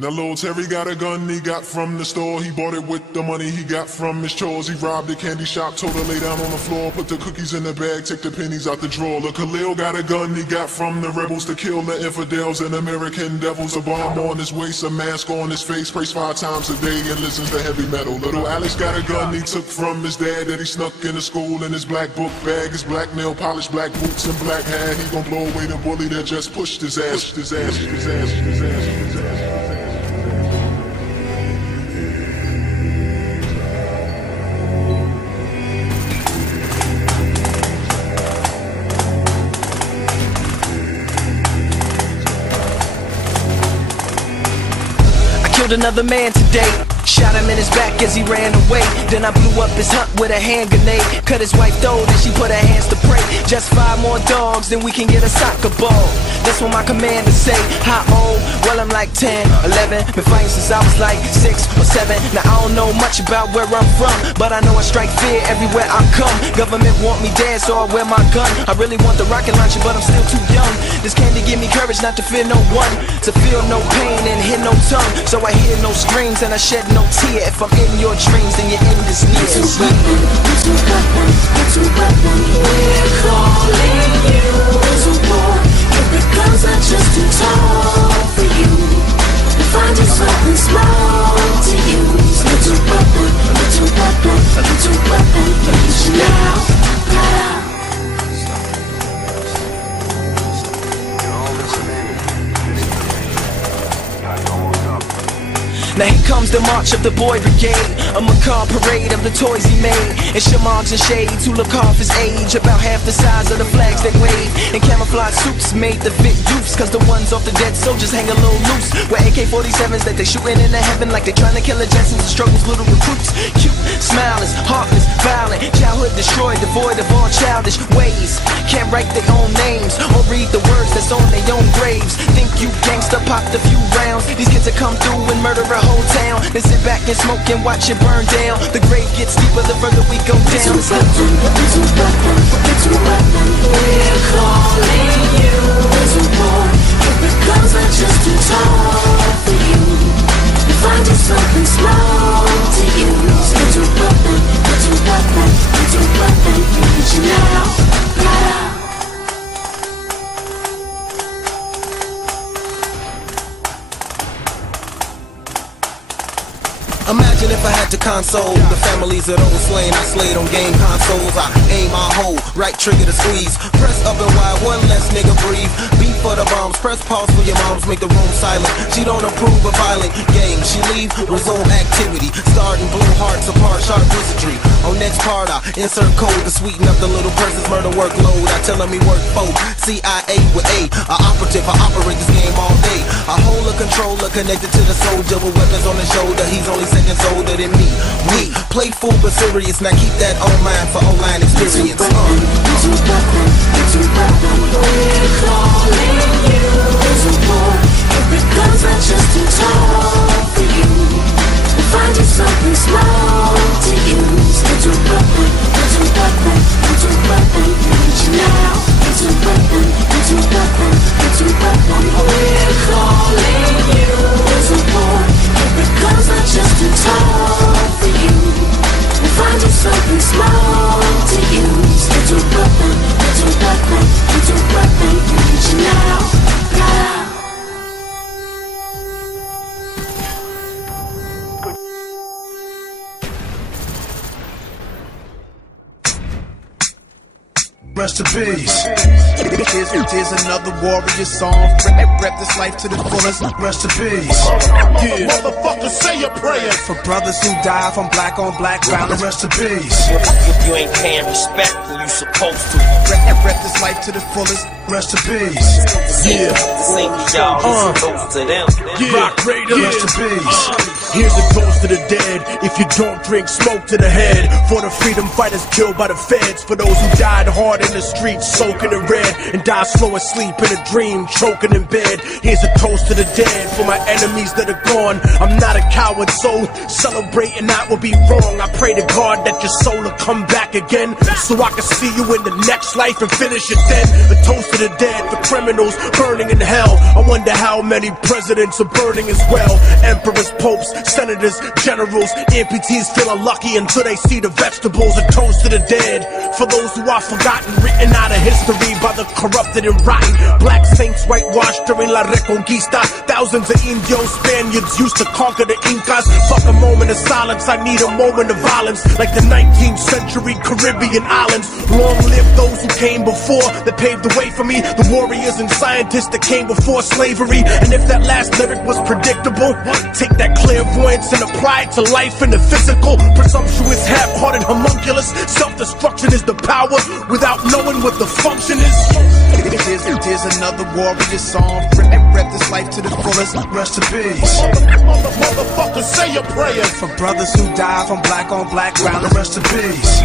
Now Lil Terry got a gun he got from the store. He bought it with the money he got from his chores. He robbed a candy shop, told her lay down on the floor. Put the cookies in the bag, take the pennies out the drawer. Look, Khalil got a gun he got from the rebels to kill the infidels and American devils. A bomb on his waist, a mask on his face. Prays 5 times a day and listens to heavy metal. Little Alex got a gun he took from his dad that he snuck into school in his black book bag. His black nail polish, black boots and black hat. He gon' blow away the bully that just pushed his ass. Another man today, shot him in his back as he ran away. Then I blew up his hut with a hand grenade. Cut his wife throat and she put her hands to pray. Just 5 more dogs, then we can get a soccer ball. That's what my commander say. How old? Well, I'm like 10, 11. Been fighting since I was like 6 or 7. Now I don't know much about where I'm from, but I know I strike fear everywhere I come. Government want me dead, so I wear my gun. I really want the rocket launcher, but I'm still too young. This candy give me courage not to fear no one, to feel no pain and hear no tongue. So I hear no screams and I shed no tear. If I'm in your dreams, then your end is near. It's a weapon, we're calling you. It's a war, if the guns are just too tall for you. You find yourself something small to use. It's a weapon, it's a weapon, it's a weapon. Use it now. Now here comes the march of the boy brigade, a macabre parade of the toys he made, and shamarks and shades who look half his age, about half the size of the flags they wave, and camouflage suits made to fit youths, cause the ones off the dead soldiers hang a little loose, with AK-47s that they shooting into heaven like they trying to kill the Jetsons and struggles little recruits. Cute, smileless, heartless, violent, childhood destroyed, devoid of all childish ways, can't write their own names, or read the words that's on their own graves. Think you gangsta popped a few rounds, these kids will come through and murder a whole town, then sit back and smoke and watch it burn down. The grave gets deeper the further we go down. It's a weapon, it's a weapon, it's a weapon. We're calling you. It's a war, if the guns are just too tall for you. You find it something small to use. It's a weapon, it's a weapon, it's a weapon. Use it now. Imagine if I had to console the families that old slain I slayed on game consoles. I aim my hole, right trigger to squeeze, press up and wide, one less nigga breathe. Beat for the bombs, press pause for your moms, make the room silent. She don't approve of violent games. She leave, resume activity, start and blow hearts apart, sharp wizardry. On next part I insert code to sweeten up the little person's murder workload. I tell him he work for CIA with A operative, I operate this game all day. I hold a controller connected to the soldier with weapons on his shoulder. He's only seconds older than me. We playful but serious. Now keep that on mind for online experience. It's a weapon, it's a weapon, it's a weapon. We're calling you. It's a war, if the guns are just too tall for you. You find it something small to use. It's a weapon, it's a weapon, it's a weapon. Use it now. It's a weapon, it's a weapon, it's a weapon. We're calling you. It's a war, if the guns are just too tall for you. You find it something small to use. It's a weapon, it's a weapon, it's a weapon. Use it now. Rest in peace. Here's another warrior song. Rep this life to the fullest. Rest in peace. Yeah. Motherfucker, say a prayer For brothers who die from black on black violence. Rest in peace. If you ain't paying respect, then you supposed to. Rep this life to the fullest. Rest in peace. Yeah. This ain't for y'all, this goes to them. Yeah. Rock Raiders. Rest in peace. Here's a toast to the dead. If you don't drink, smoke to the head. For the freedom fighters killed by the feds. For those who died hard in the the streets, soaking in red, and die slow asleep in a dream, choking in bed. Here's a toast to the dead, for my enemies that are gone. I'm not a coward, so celebrating that would be wrong. I pray to God that your soul will come back again, so I can see you in the next life and finish it then. A toast to the dead, for criminals burning in hell. I wonder how many presidents are burning as well. Emperors, popes, senators, generals, amputees feeling lucky until they see the vegetables. A toast to the dead, for those who are forgotten, written out of history by the corrupted and rotten. Black saints whitewashed during La Reconquista. Thousands of Indios, Spaniards used to conquer the Incas. Fuck a moment of silence, I need a moment of violence, like the 19th century Caribbean islands. Long live those who came before, that paved the way for me. The warriors and scientists that came before slavery. And if that last lyric was predictable, take that clairvoyance and apply it to life in the physical. Presumptuous, half-hearted, homunculus. Self-destruction is the power without knowing what the function is. There's another warrior song. Rep this life to the fullest. Rest in peace. Motherfucker, say your prayers For brothers who die from black on black ground. Rest in peace.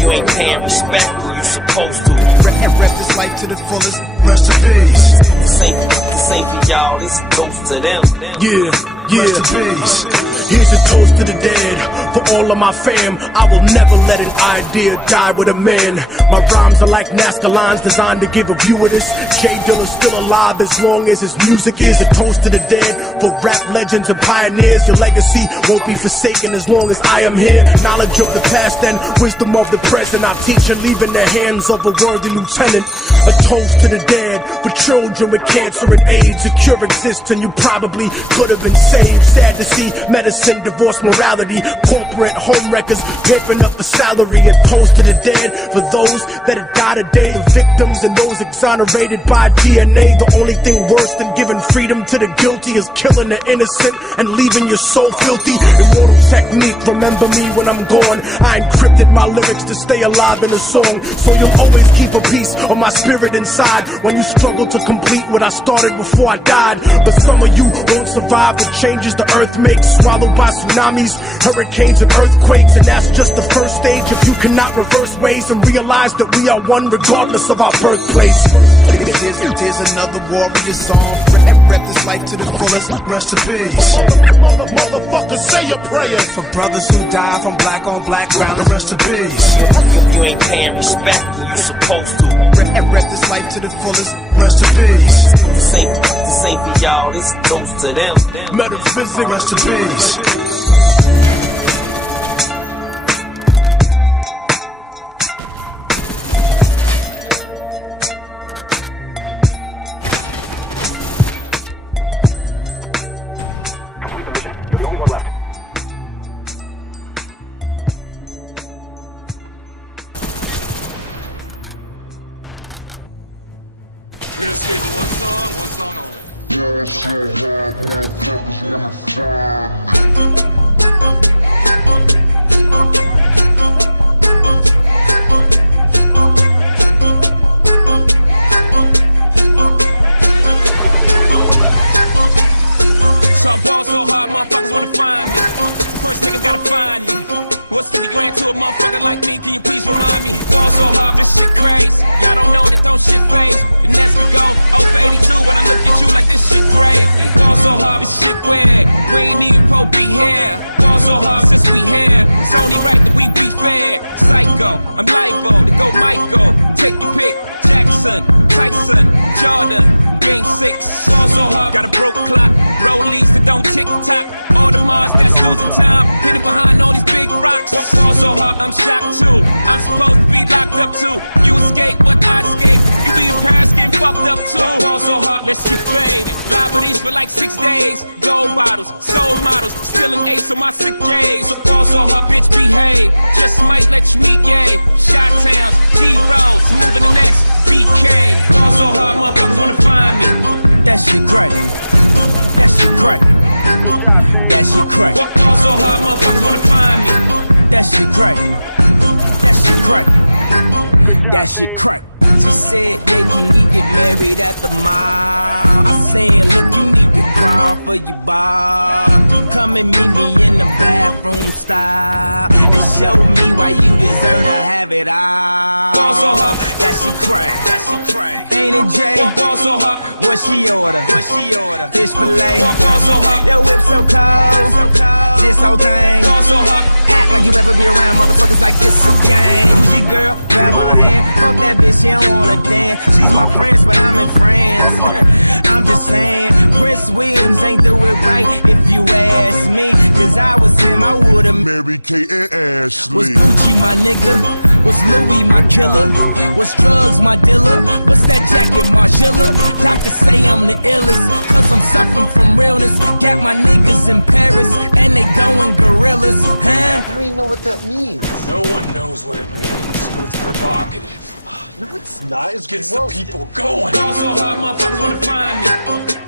You ain't paying respect when you supposed to. Rep this life to the fullest. Rest in peace. This ain't for y'all, this goes to them. Rest in peace. Here's a toast to the dead, for all of my fam. I will never let an idea die with a man. My rhymes are like NASCAR lines designed to give a view of this. Jay Dilla's still alive as long as his music is. A toast to the dead, for rap legends and pioneers. Your legacy won't be forsaken as long as I am here. Knowledge of the past and wisdom of the present I teach and leave in the hands of a worthy lieutenant. A toast to the dead, for children with cancer and AIDS. A cure exists and you probably could have been saved. Sad to see medicine, divorce, morality, corporate home wreckers pimping up the salary. A toast to the dead, for those that have died today, the victims and those exonerated by DNA. The only thing worse than giving freedom to the guilty is killing the innocent and leaving your soul filthy. Immortal technique, remember me when I'm gone. I encrypted my lyrics to stay alive in a song, so you'll always keep a piece of my spirit inside when you struggle to complete what I started before I died. But some of you won't survive the changes the earth makes, swallowed by tsunamis, hurricanes and earthquakes. And that's just the first stage. If you cannot reverse ways and realize that we are one regardless of our birthplace. There's another warrior song. Rep this life to the fullest. Rest in peace. Motherfucker, say your prayers For brothers who die from black on black ground. Rest in peace. You ain't paying respect when you supposed to. Rep this life to the fullest. Rest in peace. This ain't for y'all, this goes to them. metaphysics. Rest in peace. We're gonna skate to one song only. Yeah, so hard, motherfuckers wanna find me. So I ball so hard, motherfuckers wanna find me. First niggas gotta find me. What's 50 grand to a motherfucker like me? Can you please remind me? Ball so hard, this shit crazy. Y'all don't know that don't shit phase. And as we go, 0 for 82 when I look at you like this shit crazy. Ball so hard, this shit weird. We ain't even pro be here. Ball so hard since we here. It's only right that we be fair. Psycho, I'm liable to go Michael. Take your pick. Jackson, Tyson, Jordan. Game 6, ball so hard, got a broke clock. Rollies that don't tick-tock. All the Mars that's losing time, hidden behind all these big rocks. Ball so hard, I'm shocked too. I'm supposed to be locked up too. You escape, but I escape. You be in Paris getting fucked up too. Ball so hard, let's get faded. Liberties for like 6 days. Gold bottles, soul models, still an ace on my sick days. So ball so hard, bitch behave. Just might let you meet gay. Shot towns, D-Roads, moving the next BK. Ball so hard, motherfuckers wanna find me. That shit crack. That shit crack. That shit crack. Ball so hard, motherfuckers wanna find me. That shit crack. That shit crack. That shit crack. She said, yeah, can we get married at the mall? I said, look, you need to nigga crawl for you, Bob. Come and meet me in the bathroom style and show me why you deserve to have it all. Ball so hot, That she crack, that she crack. ain't it, Jay? Ball so hot, What she order? what she order? Fish fillet. Ball so hot, Your whip so cold, this whole thing. ball so hot. Act like you ever be around motherfuckers like this again. Who's your girl? Grab her hand. Fuck that bitch, she don't wanna dance. She's my friends, but I'm in France. I'm just saying, Prince Williams ain't do it right if you ask me. Cause I was him, I would've Mary Kate and Ashley. Was Gucci my nigga? Was Louis my killer? Was drugs my dealer? What's that jacket, Margilla? Doctors say I'm the illest, cause I'm suffering from realness. Got my niggas in Paris, and they going gorillas, huh? I don't even know what that means. No one knows what it means, but it's provocative. No, it's not. It's Gets gross. the people going. Ball so hot, motherfuckers wanna find me.